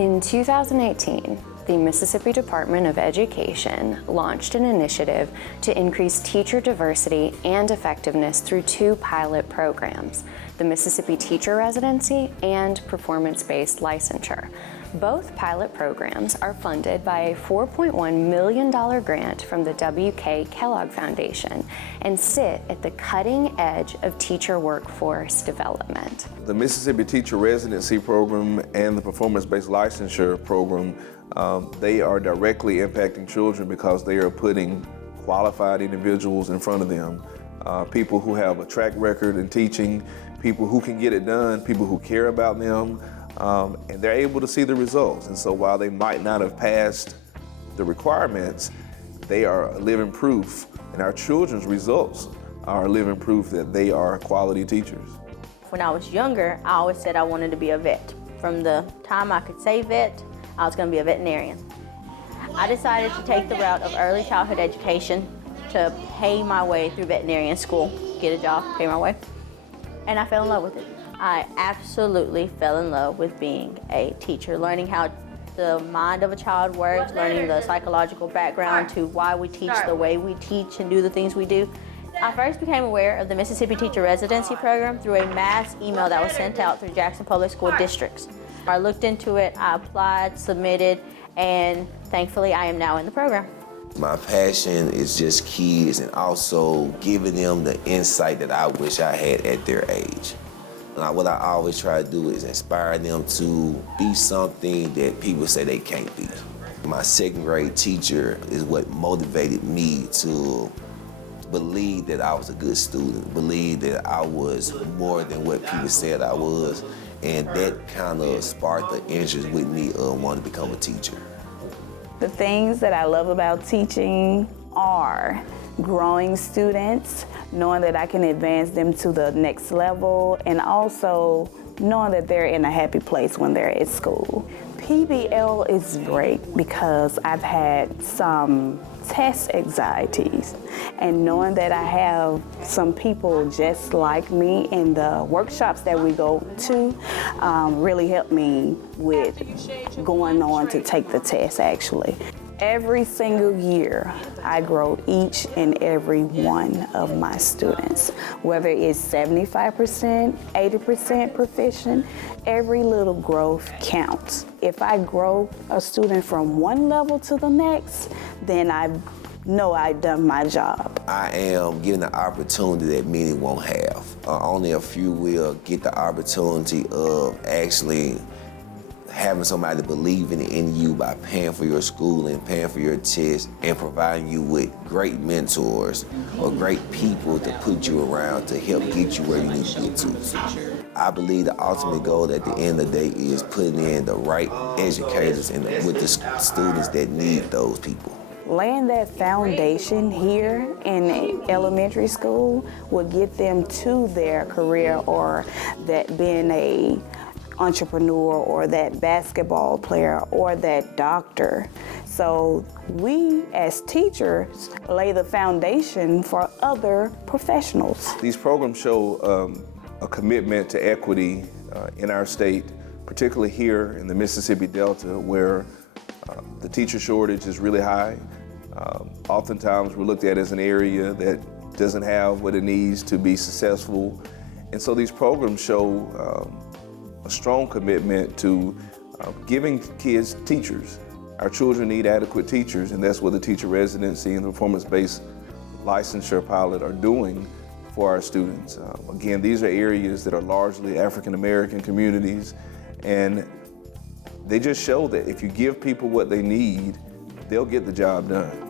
In 2018, the Mississippi Department of Education launched an initiative to increase teacher diversity and effectiveness through two pilot programs, the Mississippi Teacher Residency and Performance-Based Licensure. Both pilot programs are funded by a $4.1 million grant from the Kellogg Foundation and sit at the cutting edge of teacher workforce development. The Mississippi Teacher Residency program and the Performance-Based Licensure program, they are directly impacting children because they are putting qualified individuals in front of them. People who have a track record in teaching, people who can get it done, people who care about them, and they're able to see the results. And so while they might not have passed the requirements, they are living proof, and our children's results are living proof that they are quality teachers. When I was younger, I always said I wanted to be a vet. From the time I could say vet, I was going to be a veterinarian. I decided to take the route of early childhood education to pay my way through veterinarian school, get a job, pay my way, and I fell in love with it. I absolutely fell in love with being a teacher, learning how the mind of a child works, learning the psychological background to why we teach the way we teach and do the things we do. I first became aware of the Mississippi Teacher Residency program through a mass email that was sent out through Jackson Public School districts. I looked into it, I applied, submitted, and thankfully I am now in the program. My passion is just kids and also giving them the insight that I wish I had at their age. What I always try to do is inspire them to be something that people say they can't be. My second grade teacher is what motivated me to believe that I was a good student, believe that I was more than what people said I was, and that kind of sparked the interest with me of wanting to become a teacher. The things that I love about teaching are growing students, knowing that I can advance them to the next level, and also knowing that they're in a happy place when they're at school. PBL is great because I've had some test anxieties, and knowing that I have some people just like me in the workshops that we go to really helped me with going on to take the test actually. Every single year, I grow each and every one of my students. Whether it's 75%, 80% proficient, every little growth counts. If I grow a student from one level to the next, then I know I've done my job. I am given the opportunity that many won't have. Only a few will get the opportunity of actually having somebody believing in you by paying for your schooling, paying for your tests, and providing you with great mentors or great people to put you around to help get you where you need to get to. I believe the ultimate goal at the end of the day is putting in the right educators and with the students that need those people. Laying that foundation here in elementary school will get them to their career, or that being a entrepreneur or that basketball player or that doctor. So we as teachers lay the foundation for other professionals. These programs show a commitment to equity in our state, particularly here in the Mississippi Delta, where the teacher shortage is really high. Oftentimes we're looked at as an area that doesn't have what it needs to be successful. And so these programs show a strong commitment to giving kids teachers. Our children need adequate teachers, and that's what the Teacher Residency and the Performance-Based Licensure Pilot are doing for our students. Again, these are areas that are largely African American communities, and they just show that if you give people what they need, they'll get the job done.